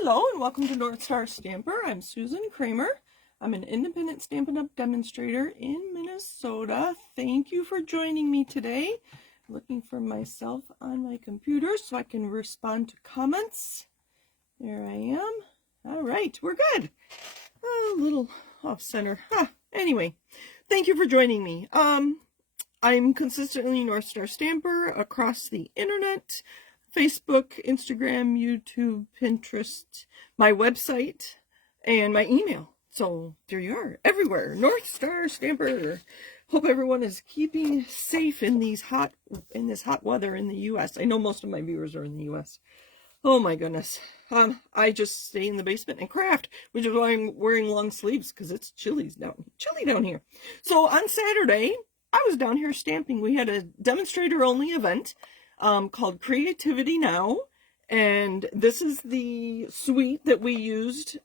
Hello and welcome to North Star Stamper. I'm Susan Kramer. I'm an independent Stampin' Up! Demonstrator in Minnesota. Thank you for joining me today. Looking for myself on my computer so I can respond to comments. There I am. All right, we're good. A little off center. Anyway, thank you for joining me. I'm consistently North Star Stamper across the internet. Facebook, Instagram, YouTube, Pinterest, my website, and my email. So there you are, everywhere. North Star Stamper. Hope everyone is keeping safe in this hot weather in the U.S. I know most of my viewers are in the U.S. Oh my goodness. I just stay in the basement and craft, which is why I'm wearing long sleeves because it's chilly down here. So on Saturday, I was down here stamping. We had a demonstrator-only event called Creativity Now, and this is the suite that we used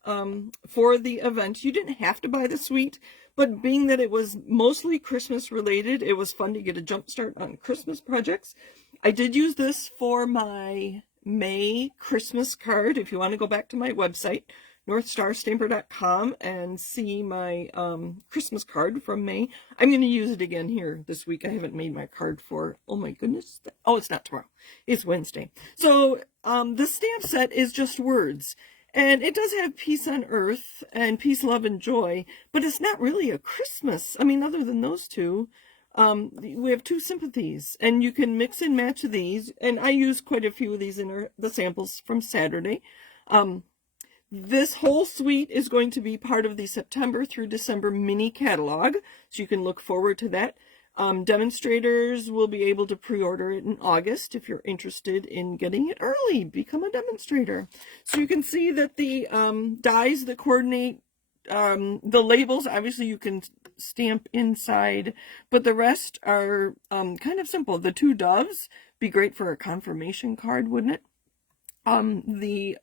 for the event. You didn't have to buy the suite, but being that it was mostly Christmas related, it was fun to get a jump start on Christmas projects. I did use this for my May Christmas card. If you want to go back to my website, northstarstamper.com, and see my Christmas card from May. I'm going to use it again here this week. I haven't made my card for, oh my goodness. Oh, it's not tomorrow. It's Wednesday. So the stamp set is just words. And it does have peace on earth and peace, love, and joy. But it's not really a Christmas. I mean, other than those two. We have two sympathies. And you can mix and match these. And I used quite a few of these in the samples from Saturday. This whole suite is going to be part of the September through December mini catalog, so you can look forward to that. Demonstrators will be able to pre-order it in August if you're interested in getting it early. Become a demonstrator. So you can see that the dies that coordinate the labels, obviously you can stamp inside, but the rest are kind of simple. The two doves, be great for a confirmation card, wouldn't it? The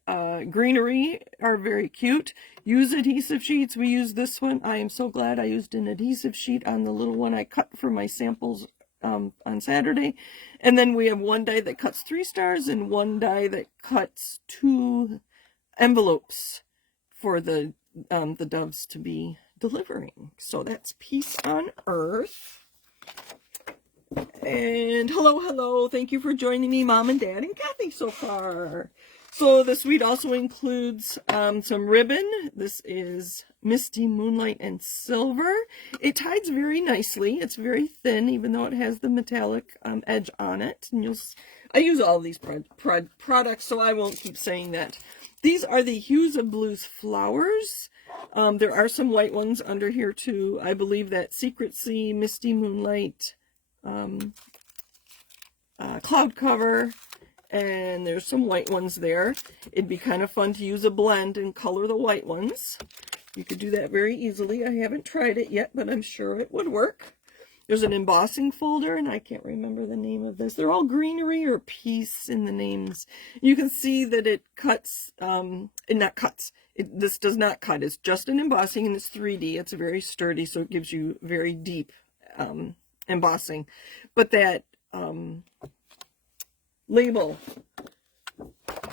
greenery are very cute. Use adhesive sheets. We use this one. I am so glad I used an adhesive sheet on the little one I cut for my samples on Saturday. And then we have one die that cuts 3 stars and one die that cuts 2 envelopes for the doves to be delivering. So that's peace on earth. And hello, thank you for joining me, Mom and Dad and Kathy so far. So the suite also includes some ribbon. This is Misty Moonlight and Silver. It ties very nicely. It's very thin, even though it has the metallic edge on it. And I use all of these products, so I won't keep saying that. These are the Hues of Blues flowers. There are some white ones under here too. I believe that Secret Sea, Misty Moonlight, cloud cover, and there's some white ones there. It'd be kind of fun to use a blend and color the white ones. You could do that very easily. I haven't tried it yet, but I'm sure it would work. There's an embossing folder, and I can't remember the name of this. They're all greenery or peace in the names. You can see that it cuts, this does not cut. It's just an embossing, and it's 3D. It's very sturdy, so it gives you very deep embossing. But that label,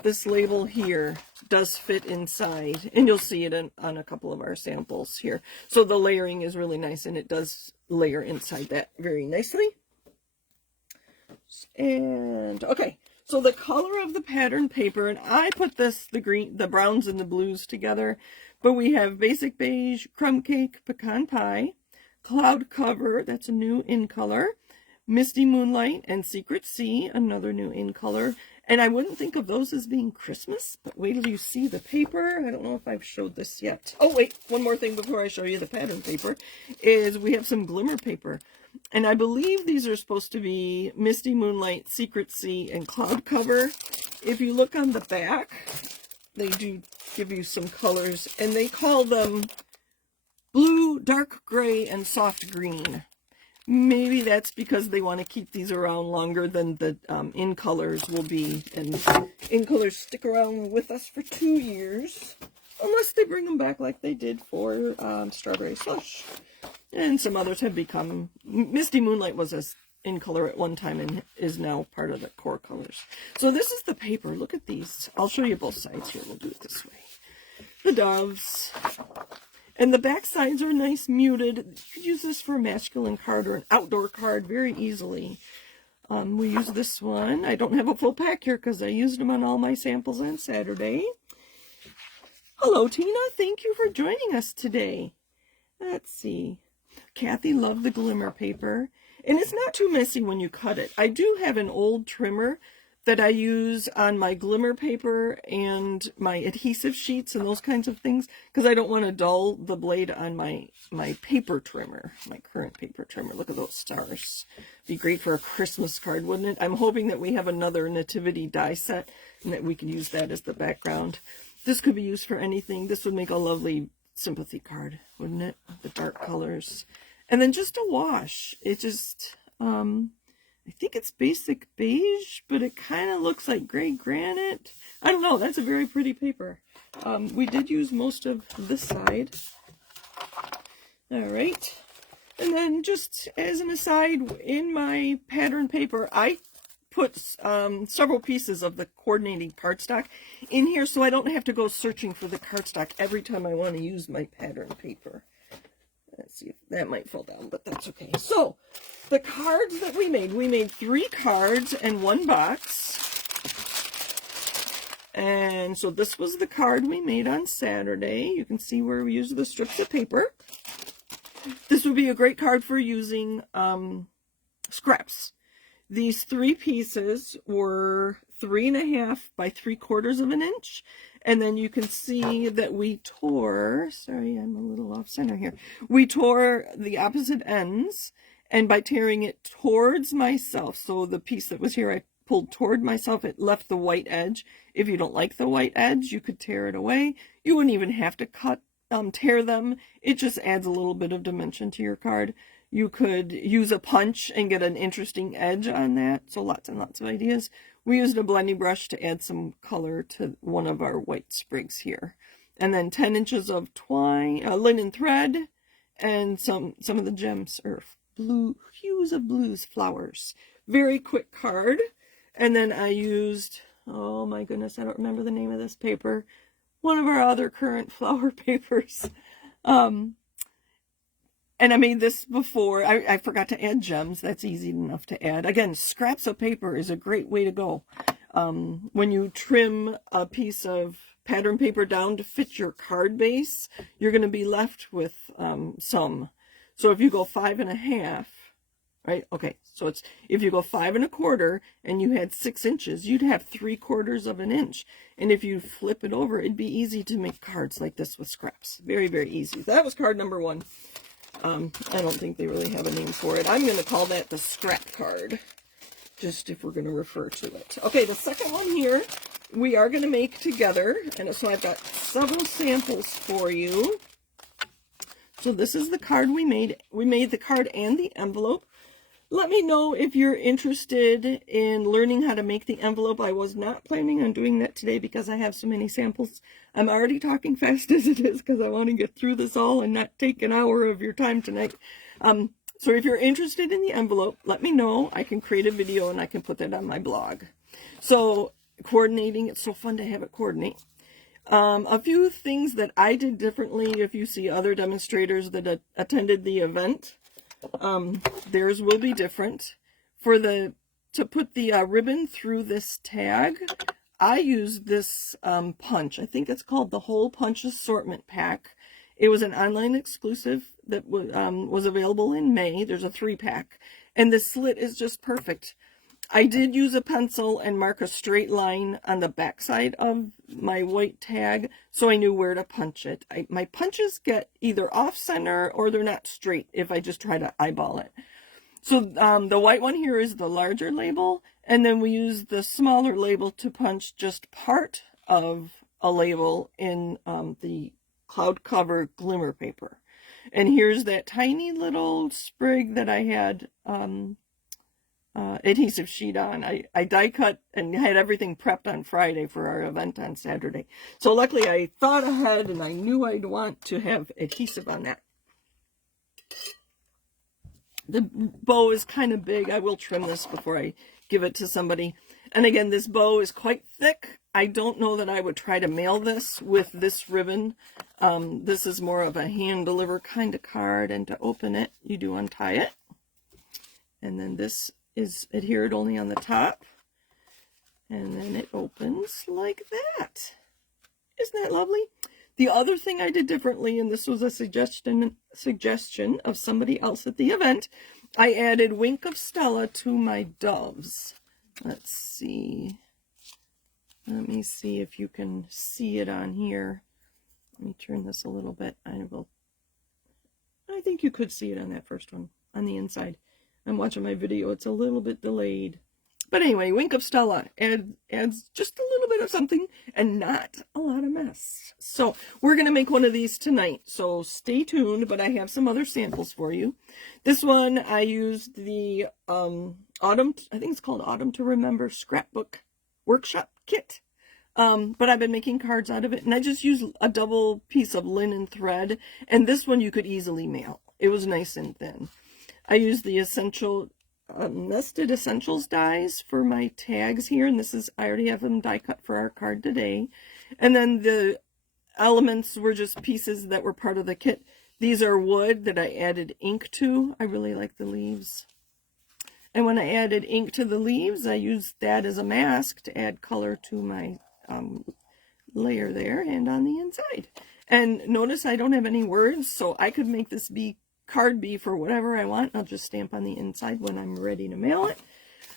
this label here, does fit inside, and you'll see it on a couple of our samples here. So the layering is really nice, and it does layer inside that very nicely. And okay, so the color of the pattern paper, and I put the browns and the blues together, but we have basic beige, crumb cake, pecan pie, cloud cover, that's a new in color, Misty Moonlight, and Secret Sea, another new in color. And I wouldn't think of those as being Christmas, but wait till you see the paper. I don't know if I've showed this yet. Oh wait, one more thing before I show you the pattern paper is we have some glimmer paper. And I believe these are supposed to be Misty Moonlight, Secret Sea, and cloud cover. If you look on the back, they do give you some colors, and they call them blue, dark gray, and soft green. Maybe that's because they want to keep these around longer than the in colors will be. And in colors stick around with us for 2 years. Unless they bring them back like they did for Strawberry Slush. And some others have become... Misty Moonlight was a in color at one time and is now part of the core colors. So this is the paper. Look at these. I'll show you both sides here. We'll do it this way. The doves. And the back sides are nice muted. You could use this for a masculine card or an outdoor card very easily. We use this one. I don't have a full pack here because I used them on all my samples on Saturday. Hello, Tina. Thank you for joining us today. Let's see. Kathy loved the glimmer paper. And it's not too messy when you cut it. I do have an old trimmer that I use on my glimmer paper and my adhesive sheets and those kinds of things because I don't want to dull the blade on my paper trimmer, my current paper trimmer. Look at those stars. Be great for a Christmas card, wouldn't it? I'm hoping that we have another nativity die set and that we can use that as the background. This could be used for anything. This would make a lovely sympathy card, wouldn't it? The dark colors. And then just a wash. It just, I think it's basic beige, but it kind of looks like gray granite. I don't know. That's a very pretty paper. We did use most of this side. All right. And then just as an aside, in my pattern paper, I put several pieces of the coordinating cardstock in here so I don't have to go searching for the cardstock every time I want to use my pattern paper. Let's see if that might fall down, but that's okay. So the cards that we made 3 cards and 1 box. And so this was the card we made on Saturday. You can see where we used the strips of paper. This would be a great card for using scraps. These 3 pieces were 3.5 by 3/4 of an inch. And then you can see that we tore, sorry, I'm a little off center here. We tore the opposite ends, and by tearing it towards myself, so the piece that was here I pulled toward myself, it left the white edge. If you don't like the white edge, you could tear it away. You wouldn't even have to tear them. It just adds a little bit of dimension to your card. You could use a punch and get an interesting edge on that. So lots and lots of ideas. We used a blending brush to add some color to one of our white sprigs here. And then 10 inches of twine, linen thread, and some of the gems or blue hues of blues flowers. Very quick card. And then I used, oh my goodness, I don't remember the name of this paper. One of our other current flower papers. And I made this before. I forgot to add gems. That's easy enough to add. Again, scraps of paper is a great way to go. When you trim a piece of pattern paper down to fit your card base, you're going to be left with some. So if you go 5.5, right? Okay, so it's if you go 5 1/4 and you had 6 inches, you'd have 3/4 of an inch. And if you flip it over, it'd be easy to make cards like this with scraps. Very, very easy. That was card number 1. I don't think they really have a name for it. I'm going to call that the scrap card, just if we're going to refer to it. Okay, the second one here, we are going to make together, and so I've got several samples for you. So this is the card we made. We made the card and the envelope. Let me know if you're interested in learning how to make the envelope. I was not planning on doing that today because I have so many samples. I'm already talking fast as it is because I want to get through this all and not take an hour of your time tonight. So if you're interested in the envelope, let me know. I can create a video and I can put that on my blog. So coordinating, it's so fun to have it coordinate. A few things that I did differently if you see other demonstrators that attended the event. Theirs will be different. To put the ribbon through this tag, I used this punch. I think it's called the Hole Punch Assortment Pack. It was an online exclusive that was available in May. There's a 3-pack, and the slit is just perfect. I did use a pencil and mark a straight line on the back side of my white tag so I knew where to punch it. My punches get either off center or they're not straight if I just try to eyeball it. So the white one here is the larger label, and then we use the smaller label to punch just part of a label in the cloud cover glimmer paper. And here's that tiny little sprig that I had adhesive sheet on. I die cut and had everything prepped on Friday for our event on Saturday. So luckily I thought ahead and I knew I'd want to have adhesive on that. The bow is kind of big. I will trim this before I give it to somebody. And again, this bow is quite thick. I don't know that I would try to mail this with this ribbon. This is more of a hand deliver kind of card, and to open it, you do untie it. And then this is adhered only on the top. And then it opens like that. Isn't that lovely? The other thing I did differently, and this was a suggestion of somebody else at the event, I added Wink of Stella to my doves. Let's see. Let me see if you can see it on here. Let me turn this a little bit. I think you could see it on that first one, on the inside. I'm watching my video. It's a little bit delayed. But anyway, Wink of Stella adds just a little bit of something and not a lot of mess. So we're going to make one of these tonight. So stay tuned, but I have some other samples for you. This one, I used the I think it's called Autumn to Remember Scrapbook Workshop Kit. But I've been making cards out of it, and I just used a double piece of linen thread. And this one you could easily mail. It was nice and thin. I used the nested essentials dies for my tags here, and this is, I already have them die cut for our card today. And then the elements were just pieces that were part of the kit. These are wood that I added ink to. I really like the leaves. And when I added ink to the leaves, I used that as a mask to add color to my layer there and on the inside. And notice I don't have any words, so I could make this card be for whatever I want. I'll just stamp on the inside when I'm ready to mail it.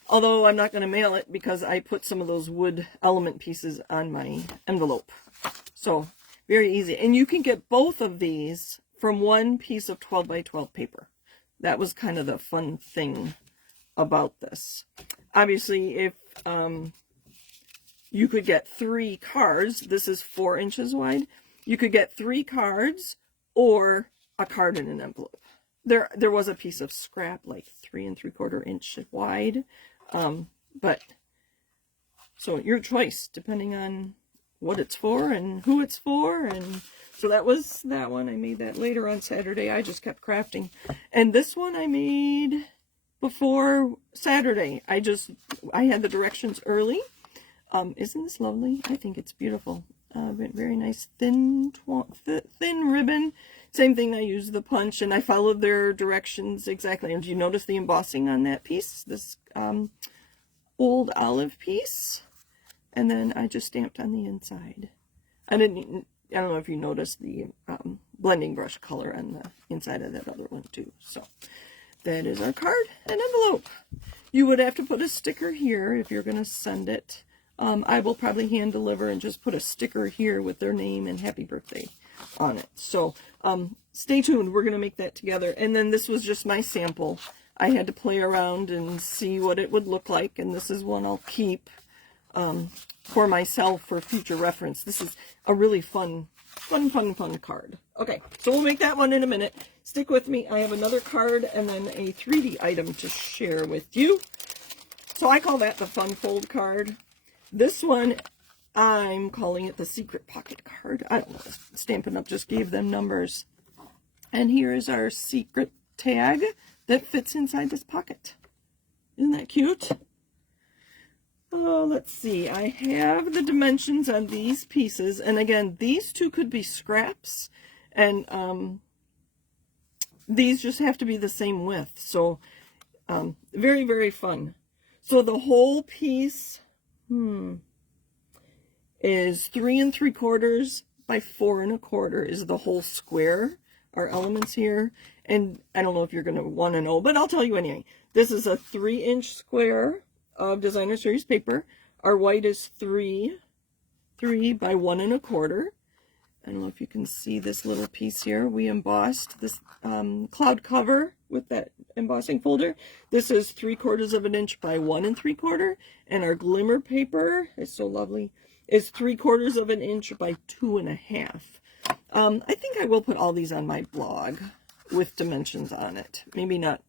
Although I'm not going to mail it because I put some of those wood element pieces on my envelope. So very easy. And you can get both of these from one piece of 12 by 12 paper. That was kind of the fun thing about this. Obviously, if you could get 3 cards, this is 4 inches wide, you could get 3 cards or a card in an envelope. There was a piece of scrap like 3 3/4 inch wide, but so your choice depending on what it's for and who it's for. And so that was that one. I made that later on Saturday. I just kept crafting. And this one I made before Saturday. I had the directions early. Isn't this lovely? I think it's beautiful. Very nice thin ribbon. Same thing, I used the punch and I followed their directions exactly. And do you notice the embossing on that piece? This old olive piece. And then I just stamped on the inside. I don't know if you noticed the blending brush color on the inside of that other one too. So that is our card and envelope. You would have to put a sticker here if you're going to send it. I will probably hand deliver and just put a sticker here with their name and happy birthday on it. So stay tuned. We're going to make that together. And then this was just my sample. I had to play around and see what it would look like. And this is one I'll keep for myself for future reference. This is a really fun card. Okay, so we'll make that one in a minute. Stick with me. I have another card and then a 3D item to share with you. So I call that the fun fold card. This one, I'm calling it the secret pocket card. I don't know. Stampin' Up! Just gave them numbers. And here is our secret tag that fits inside this pocket. Isn't that cute? Oh, let's see. I have the dimensions on these pieces. And again, these two could be scraps. And these just have to be the same width. So very, very fun. So the whole piece is 3 3/4 by 4 1/4 is the whole square. Our elements here. And I don't know if you're going to want to know, but I'll tell you anyway. This is a 3-inch square of designer series paper. Our white is 3 by 1 1/4. I don't know if you can see this little piece here. We embossed this cloud cover with that embossing folder. This is 3/4 inch by 1 3/4, and our glimmer paper is so lovely. Is 3/4 inch by 2 1/2. I think I will put all these on my blog with dimensions on it. Maybe not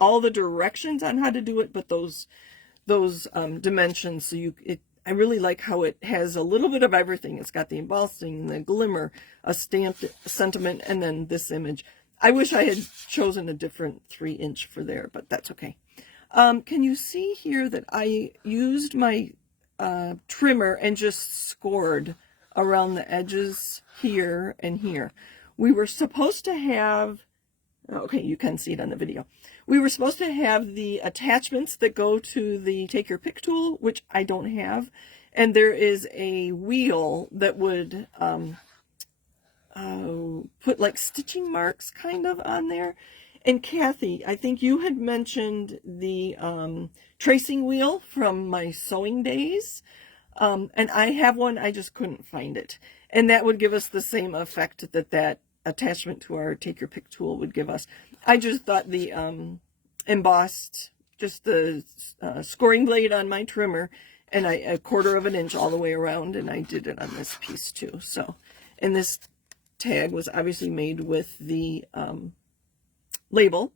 all the directions on how to do it, but those dimensions. So I really like how it has a little bit of everything. It's got the embossing, the glimmer, a stamped sentiment, and then this image. I wish I had chosen a different 3-inch for there, but that's okay. Can you see here that I used my trimmer and just scored around the edges here and here? We were supposed to have, okay, you can see it on the video. We were supposed to have the attachments that go to the Take Your Pick tool, which I don't have. And there is a wheel that would put like stitching marks kind of on there. And Kathy, I think you had mentioned the tracing wheel from my sewing days. And I have one, I just couldn't find it. And that would give us the same effect that that attachment to our Take Your Pick tool would give us. I just thought the embossed, just the scoring blade on my trimmer, and a 1/4 of an inch all the way around, and I did it on this piece too. So, and this tag was obviously made with the label.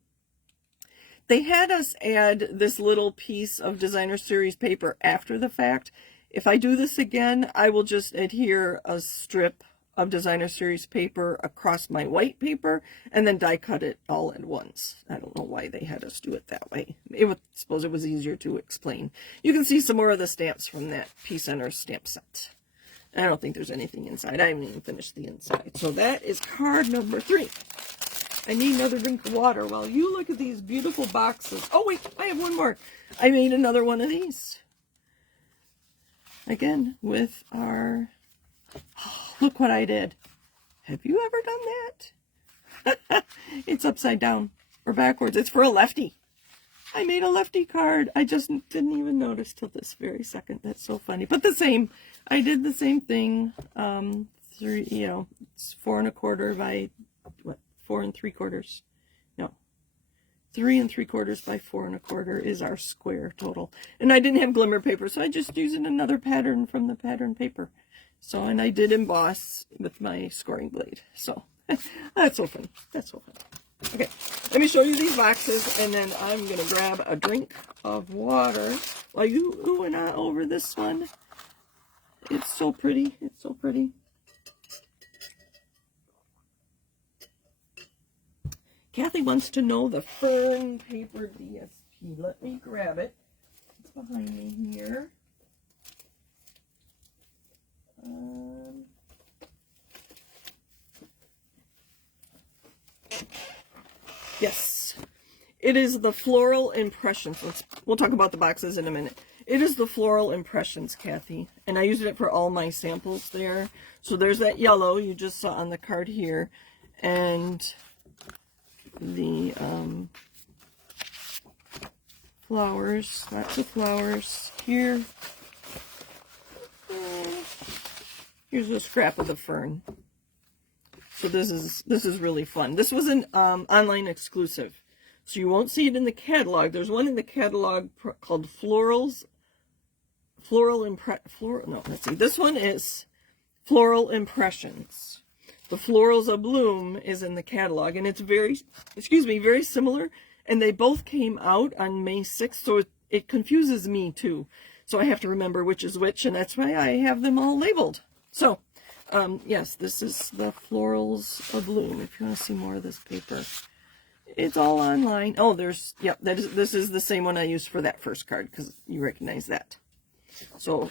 They had us add this little piece of designer series paper after the fact. If I do this again, I will just adhere a strip of designer series paper across my white paper and then die cut it all at once. I don't know why they had us do it that way. I suppose it was easier to explain. You can see some more of the stamps from that Peace Center stamp set. I don't think there's anything inside. I haven't even finished the inside. So that is card number 3. I need another drink of water while you look at these beautiful boxes. Oh wait, I have one more. I made another one of these. Again, with our... Oh, look what I did. Have you ever done that? It's upside down or backwards. It's for a lefty. I made a lefty card. I just didn't even notice till this very second. That's so funny. But the same. I did the same thing. It's 4 1/4 by what? 4 3/4. No, 3 3/4 by 4 1/4 is our square total. And I didn't have glimmer paper, so I just used another pattern from the pattern paper. So, and I did emboss with my scoring blade. So, that's so fun. That's so fun. Okay, let me show you these boxes, and then I'm going to grab a drink of water while you ooh and ah over this one. It's so pretty. It's so pretty. Kathy wants to know the fern paper DSP. Let me grab it. It's behind me here. Yes, it is the Floral Impressions. We'll talk about the boxes in a minute. It is the Floral Impressions, Kathy, and I used it for all my samples there. So there's that yellow you just saw on the card here, and the flowers, lots of flowers here. Here's a scrap of the fern. So this is really fun. This was an online exclusive, so you won't see it in the catalog. There's one in the catalog called This one is Floral Impressions. The Florals A Bloom is in the catalog, and it's very similar. And they both came out on May 6th, so it confuses me too. So I have to remember which is which, and that's why I have them all labeled. So, yes, this is the Florals A Bloom. If you want to see more of this paper, it's all online. Oh, this is the same one I used for that first card, because you recognize that. So,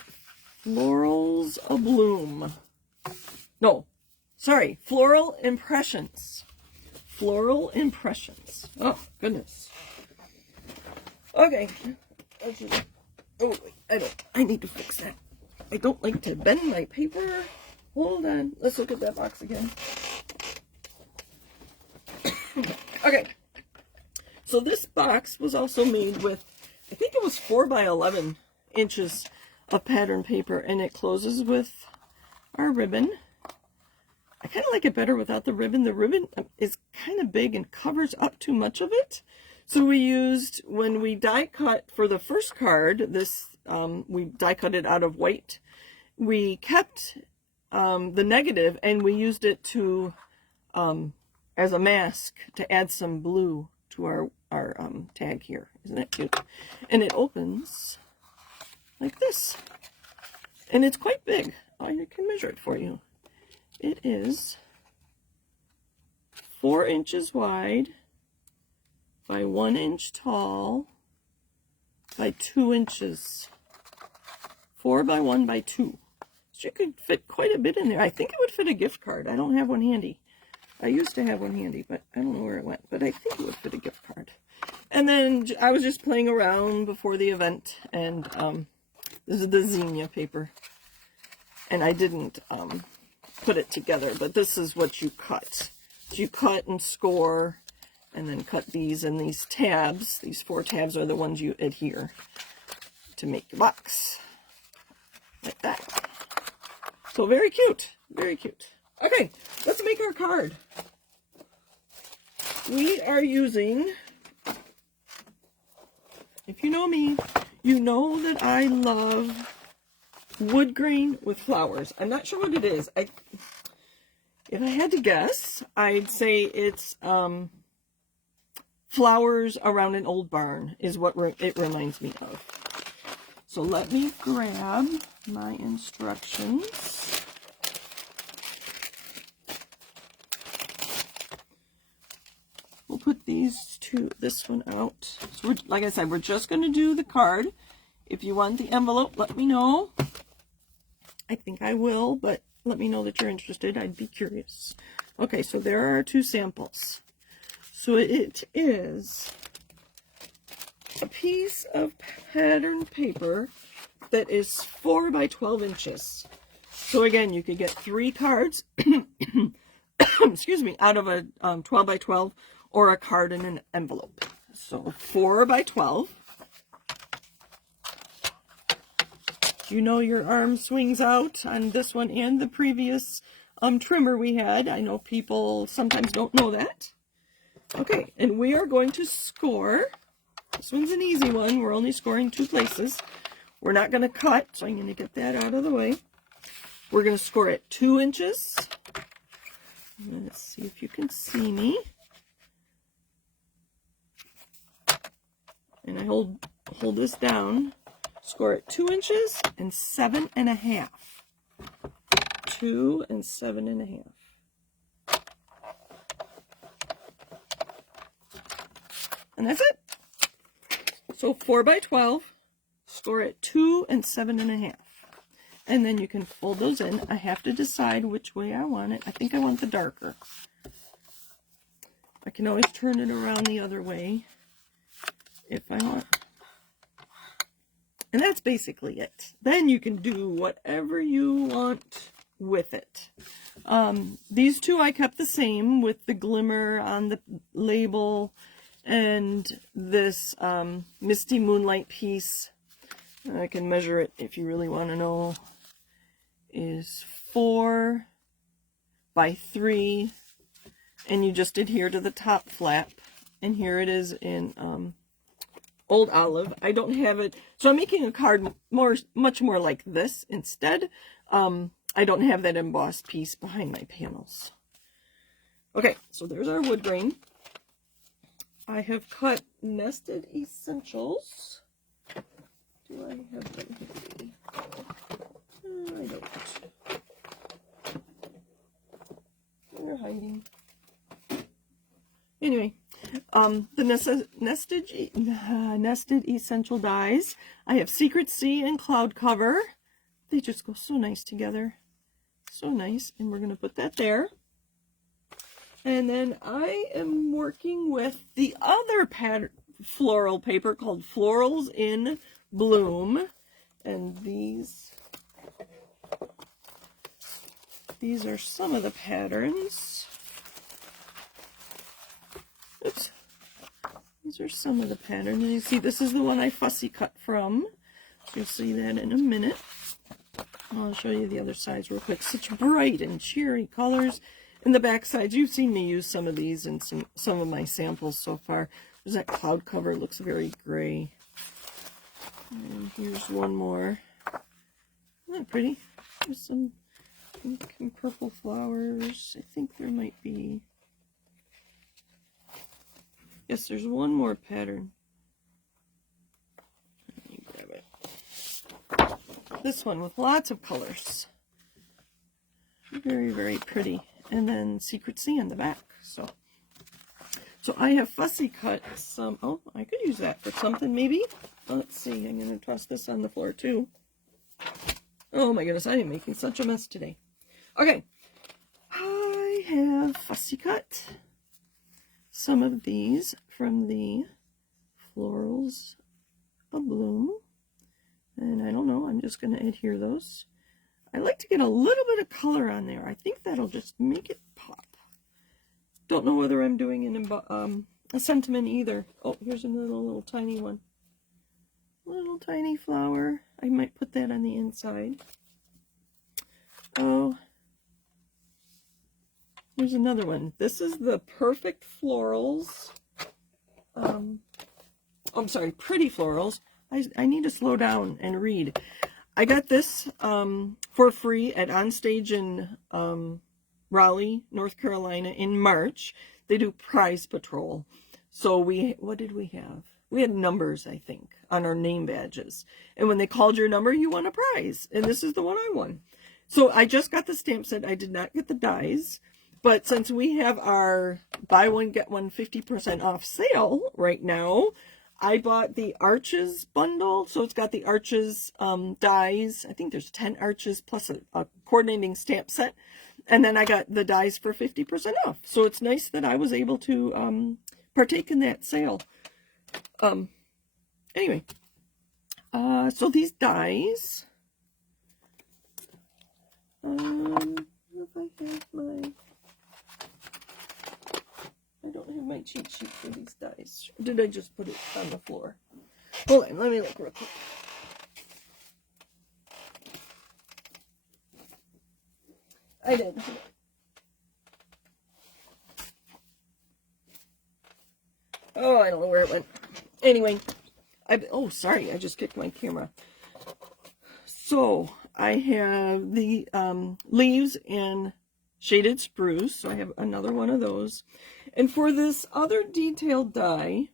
Florals A Bloom. No, sorry, Floral Impressions. Floral Impressions. Oh, goodness. Okay. Oh, wait, I need to fix that. I don't like to bend my paper. Hold on. Let's look at that box again. Okay. So this box was also made with, I think it was 4 by 11 inches of pattern paper, and it closes with our ribbon. I kind of like it better without the ribbon. The ribbon is kind of big and covers up too much of it. So we used, when we die cut for the first card, this we die cut it out of white. We kept the negative, and we used it to as a mask to add some blue to our tag here. Isn't that cute? And it opens like this, and it's quite big. I can measure it for you. It is 4 inches wide by 1 inch tall by 2 inches. 4 by 1 by 2. So you could fit quite a bit in there. I think it would fit a gift card. I don't have one handy. I used to have one handy, but I don't know where it went. But I think it would fit a gift card. And then I was just playing around before the event, and this is the zinnia paper. And I didn't put it together, but this is what you cut. So you cut and score, and then cut these, and these tabs, these 4 tabs are the ones you adhere to make your box. Like that. So very cute. Very cute. Okay, let's make our card. We are using, if you know me, you know that I love wood grain with flowers. I'm not sure what it is. If I had to guess, I'd say it's flowers around an old barn is what it reminds me of. So let me grab my instructions. We'll put this one out. So like I said, we're just going to do the card. If you want the envelope, let me know. I think I will, but let me know that you're interested. I'd be curious. Okay, so there are 2 samples. So it is a piece of pattern paper that is 4 by 12 inches. So again, you could get 3 cards, excuse me, out of a 12 by 12 or a card in an envelope. So 4 by 12. You know your arm swings out on this one and the previous trimmer we had. I know people sometimes don't know that. Okay, and we are going to score. This one's an easy one. We're only scoring 2 places. We're not going to cut, so I'm going to get that out of the way. We're going to score at 2 inches. Let's see if you can see me. And I hold this down. Score at 2 inches and 7.5. 2 and 7.5. And that's it. So 4 by 12, score at 2 and 7.5. And then you can fold those in. I have to decide which way I want it. I think I want the darker. I can always turn it around the other way if I want. And that's basically it. Then you can do whatever you want with it. These 2 I kept the same with the glimmer on the label. And this Misty Moonlight piece, I can measure it if you really want to know, is 4 by 3. And you just adhere to the top flap. And here it is in Old Olive. I don't have it, so I'm making a card much more like this instead. I don't have that embossed piece behind my panels. Okay, so there's our wood grain. I have cut nested essentials. Do I have them here? I don't. They're hiding. Anyway, the nested essential dies. I have Secret Sea and Cloud Cover. They just go so nice together. So nice. And we're going to put that there. And then I am working with the other floral paper called Florals in Bloom. And these are some of the patterns. Oops. These are some of the patterns. And you see, this is the one I fussy cut from. So you'll see that in a minute. I'll show you the other sides real quick. Such bright and cheery colors. And the back sides, you've seen me use some of these in some of my samples so far. There's that cloud cover. It looks very gray. And here's one more. Isn't that pretty? There's some pink and purple flowers. I think there might be... Yes, there's one more pattern. Let me grab it. This one with lots of colors. Very, very pretty. And then Secret Sea in the back. So So I have fussy cut some, oh, I could use that for something maybe. Let's see, I'm going to toss this on the floor too. Oh my goodness, I am making such a mess today. Okay, I have fussy cut some of these from the Florals A Bloom. And I don't know, I'm just going to adhere those. I like to get a little bit of color on there. I think that'll just make it pop. Don't know whether I'm doing a sentiment either. Oh, here's another little tiny one. Little tiny flower. I might put that on the inside. Oh, here's another one. This is the Perfect Florals. I'm sorry, Pretty Florals. I need to slow down and read. I got this for free at Onstage in Raleigh, North Carolina in March. They do prize patrol. So what did we have? We had numbers, I think, on our name badges. And when they called your number, you won a prize. And this is the one I won. So I just got the stamp set. I did not get the dies. But since we have our buy one, get one 50% off sale right now, I bought the Arches bundle. So it's got the Arches dies. I think there's 10 Arches plus a coordinating stamp set. And then I got the dies for 50% off. So it's nice that I was able to partake in that sale. Anyway, so these dies, if I have I don't have my cheat sheet for these dies. Or did I just put it on the floor? Hold on, let me look real quick. I did. Oh, I don't know where it went. Anyway, oh, sorry, I just kicked my camera. So, I have the leaves in shaded spruce. So I have another one of those. And for this other detailed die,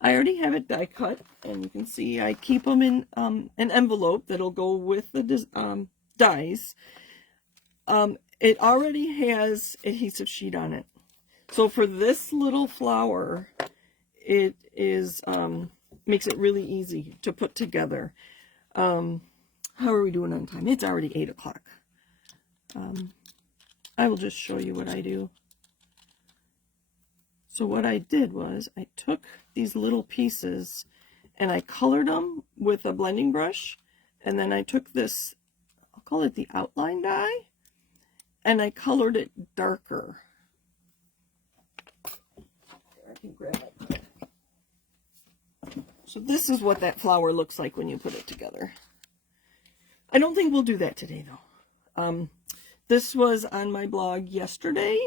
I already have it die cut. And you can see I keep them in an envelope that'll go with the dies. It already has adhesive sheet on it. So for this little flower, it is makes it really easy to put together. How are we doing on time? It's already 8 o'clock. I will just show you what I do. So what I did was I took these little pieces and I colored them with a blending brush, and then I took this, I'll call it the outline die, and I colored it darker. I can grab it. So this is what that flower looks like when you put it together. I don't think we'll do that today though. This was on my blog yesterday.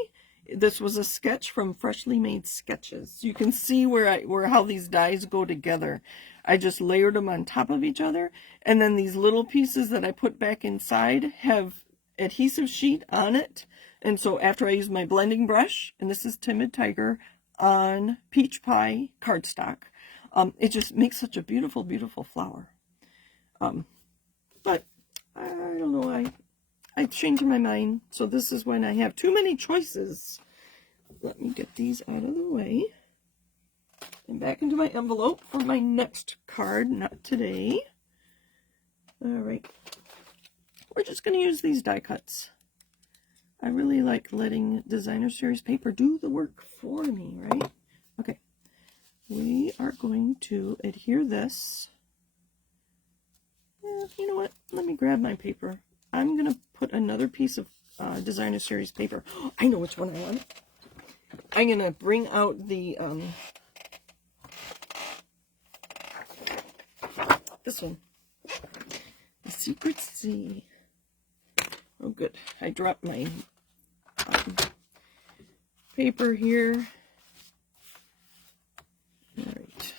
This was a sketch from Freshly Made Sketches. You can see how these dies go together. I just layered them on top of each other, and then these little pieces that I put back inside have adhesive sheet on it. And so after I use my blending brush, and this is Timid Tiger on Peach Pie cardstock, it just makes such a beautiful, beautiful flower. But I don't know, I changed my mind. So this is when I have too many choices. Let me get these out of the way. And back into my envelope for my next card, not today. All right. We're just going to use these die cuts. I really like letting designer series paper do the work for me, right? Okay. We are going to adhere this. You know what? Let me grab my paper. I'm going to put another piece of designer series paper. Oh, I know which one I want. I'm going to bring out the this one. The Secret Sea. Oh, good. I dropped my paper here. All right.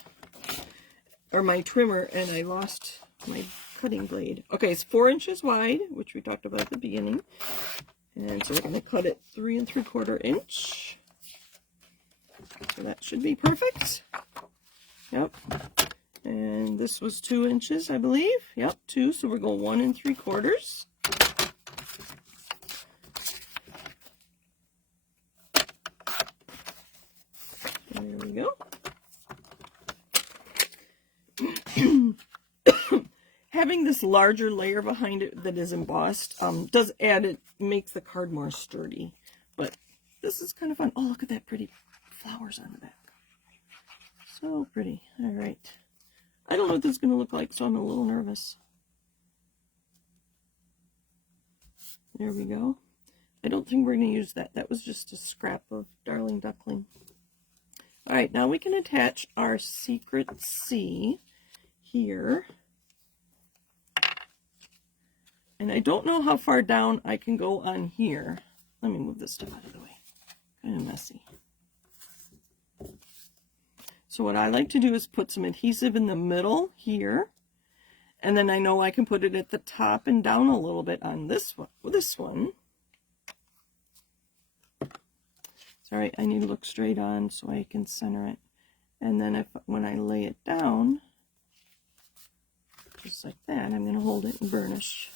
Or my trimmer, and I lost my cutting blade. Okay, it's 4 inches wide, which we talked about at the beginning. And so we're going to cut it 3 3/4 inch. So that should be perfect. Yep. And this was 2 inches, I believe. Yep, 2. So we're going 1 3/4. we go. Having this larger layer behind it that is embossed does add it, makes the card more sturdy. But this is kind of fun. Oh, look at that pretty flowers on the back. So pretty. All right. I don't know what this is going to look like, so I'm a little nervous. There we go. I don't think we're going to use that. That was just a scrap of Darling Duckling. All right, now we can attach our secret C here. And I don't know how far down I can go on here. Let me move this stuff out of the way. Kind of messy. So what I like to do is put some adhesive in the middle here. And then I know I can put it at the top and down a little bit on this one. Sorry, I need to look straight on so I can center it. And then when I lay it down, just like that, I'm going to hold it and burnish.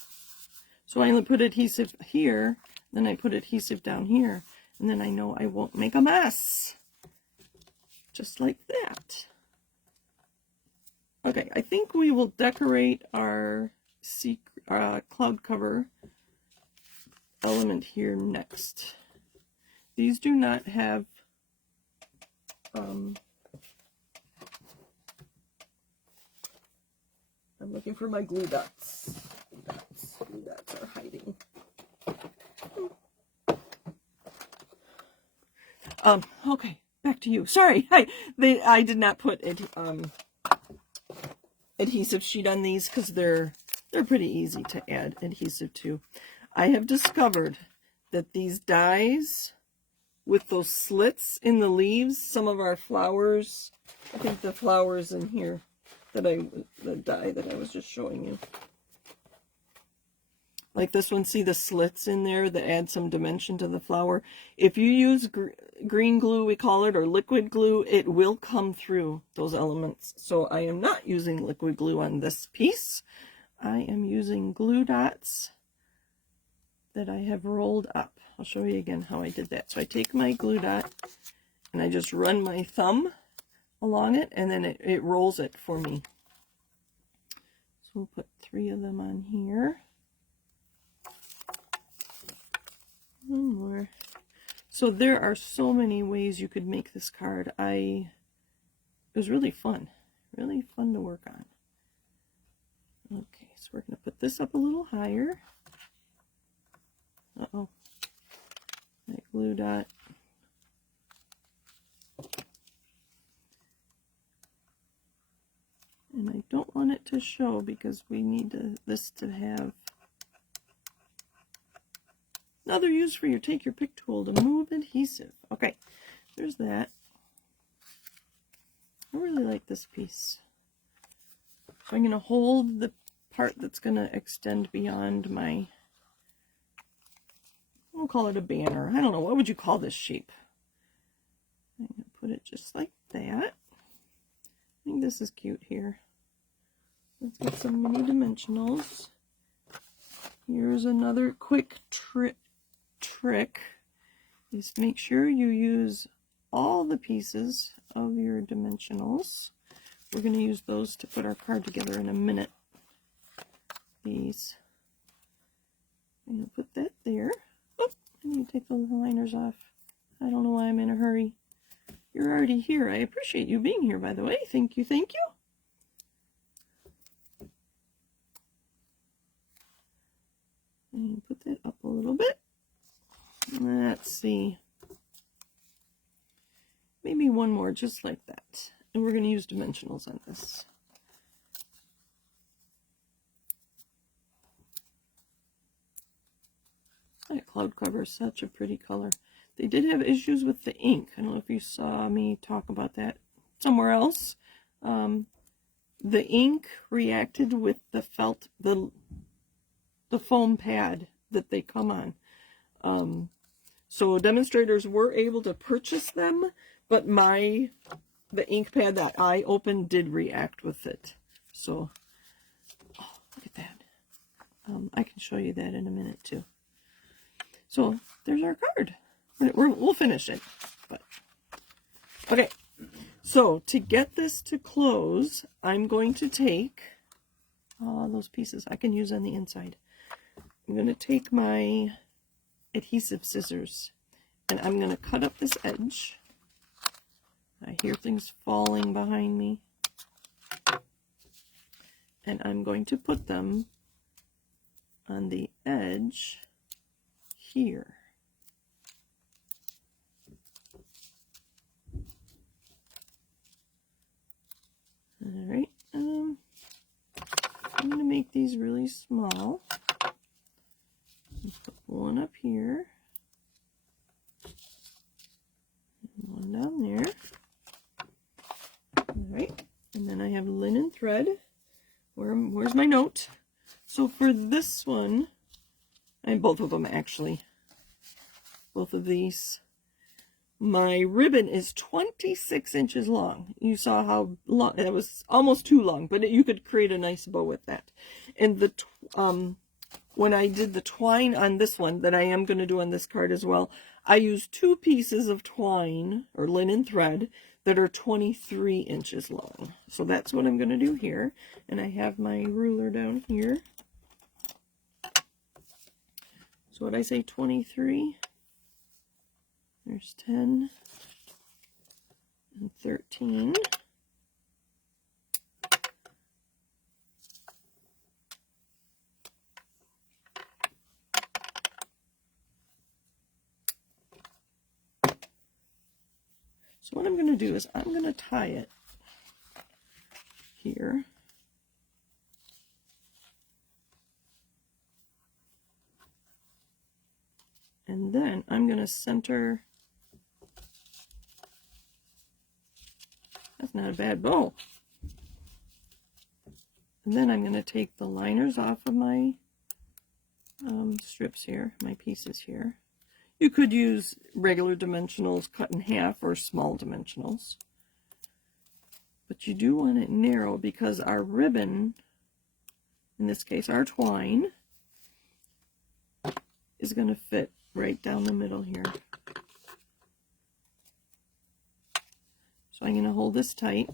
So I only put adhesive here, then I put adhesive down here, and then I know I won't make a mess. Just like that. Okay, I think we will decorate our cloud cover element here next. These do not have I'm looking for my glue dots. Glue dots are hiding. Okay, back to you. Sorry, I did not put adhesive sheet on these because they're pretty easy to add adhesive to. I have discovered that these dies with those slits in the leaves, some of our flowers, I think the flowers in here the die that I was just showing you. Like this one, see the slits in there that add some dimension to the flower. If you use green glue, we call it, or liquid glue, it will come through those elements. So I am not using liquid glue on this piece. I am using glue dots that I have rolled up. I'll show you again how I did that. So I take my glue dot and I just run my thumb along it, and then it rolls it for me. So we'll put 3 of them on here. One more. So there are so many ways you could make this card. It was really fun to work on. Okay, so we're going to put this up a little higher. Uh-oh, my glue dot. And I don't want it to show because we need this to have another use for your take your pick tool to move adhesive. Okay, there's that. I really like this piece. So I'm going to hold the part that's going to extend beyond my, we'll call it a banner. I don't know, what would you call this shape? I'm going to put it just like that. I think this is cute here. Let's get some mini dimensionals. Here's another quick trick is make sure you use all the pieces of your dimensionals. We're going to use those to put our card together in a minute. These. I'm going to put that there. Oh, I need to take the liners off. I don't know why I'm in a hurry. You're already here. I appreciate you being here, by the way. Thank you, thank you. And put that up a little bit. Let's see. Maybe one more just like that. And we're going to use dimensionals on this. That cloud cover is such a pretty color. They did have issues with the ink. I don't know if you saw me talk about that somewhere else. The ink reacted with the felt, the foam pad that they come on. So demonstrators were able to purchase them, but the ink pad that I opened did react with it. So, oh, look at that. I can show you that in a minute too. So there's our card. We'll finish it. But okay, So to get this to close, I'm going to take those pieces I can use on the inside. I'm going to take my adhesive scissors and I'm going to cut up this edge. I hear things falling behind me. And I'm going to put them on the edge here. All right, I'm going to make these really small. Put one up here, and one down there. All right, and then I have linen thread. Where's my note? So for this one, and both of them actually, both of these, my ribbon is 26 inches long. You saw how long, it was almost too long, but you could create a nice bow with that. And the when I did the twine on this one, that I am going to do on this card as well, I used 2 pieces of twine, or linen thread, that are 23 inches long. So that's what I'm going to do here. And I have my ruler down here. So what I say, 23? There's 10 and 13. So what I'm going to do is I'm going to tie it here. And then I'm going to center. That's not a bad bow. And then I'm going to take the liners off of my strips here, my pieces here. You could use regular dimensionals cut in half or small dimensionals. But you do want it narrow because our ribbon, in this case our twine, is going to fit right down the middle here. So I'm going to hold this tight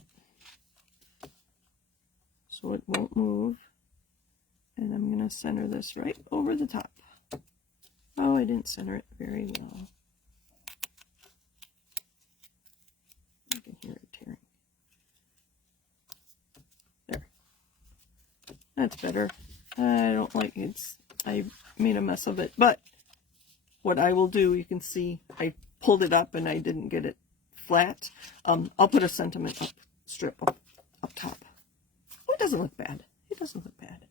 so it won't move. And I'm going to center this right over the top. Oh, I didn't center it very well. I can hear it tearing. There. That's better. I don't like it. I made a mess of it. But what I will do, you can see I pulled it up and I didn't get it flat. I'll put a sentiment strip up top. Oh, it doesn't look bad. It doesn't look bad.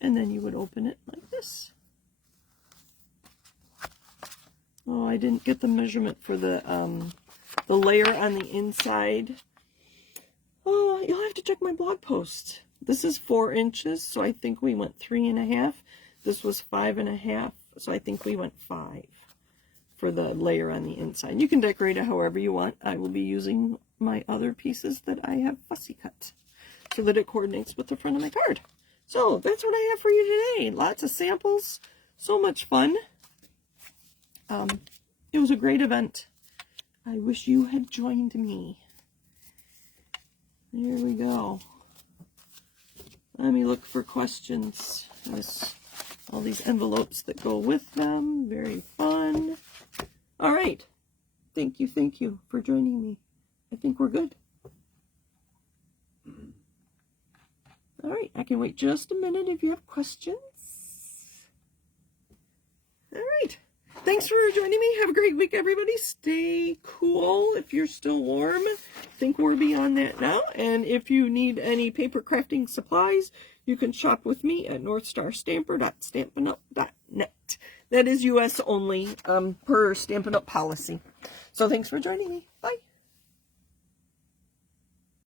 And then you would open it like this. Oh, I didn't get the measurement for the layer on the inside. Oh, you'll have to check my blog post. This is 4 inches, so I think we went 3.5. This was 5.5, so I think we went 5 for the layer on the inside. You can decorate it however you want. I will be using my other pieces that I have fussy cut so that it coordinates with the front of my card. So that's what I have for you today. Lots of samples, so much fun. It was a great event. I wish you had joined me. There we go. Let me look for questions. There's all these envelopes that go with them. Very fun. All right. Thank you for joining me. I think we're good. All right. I can wait just a minute if you have questions. All right. Thanks for joining me. Have a great week, everybody. Stay cool if you're still warm. I think we're beyond that now. And if you need any paper crafting supplies, you can shop with me at northstarstamper.stampinup.net. That is US only per Stampin' Up policy. So thanks for joining me.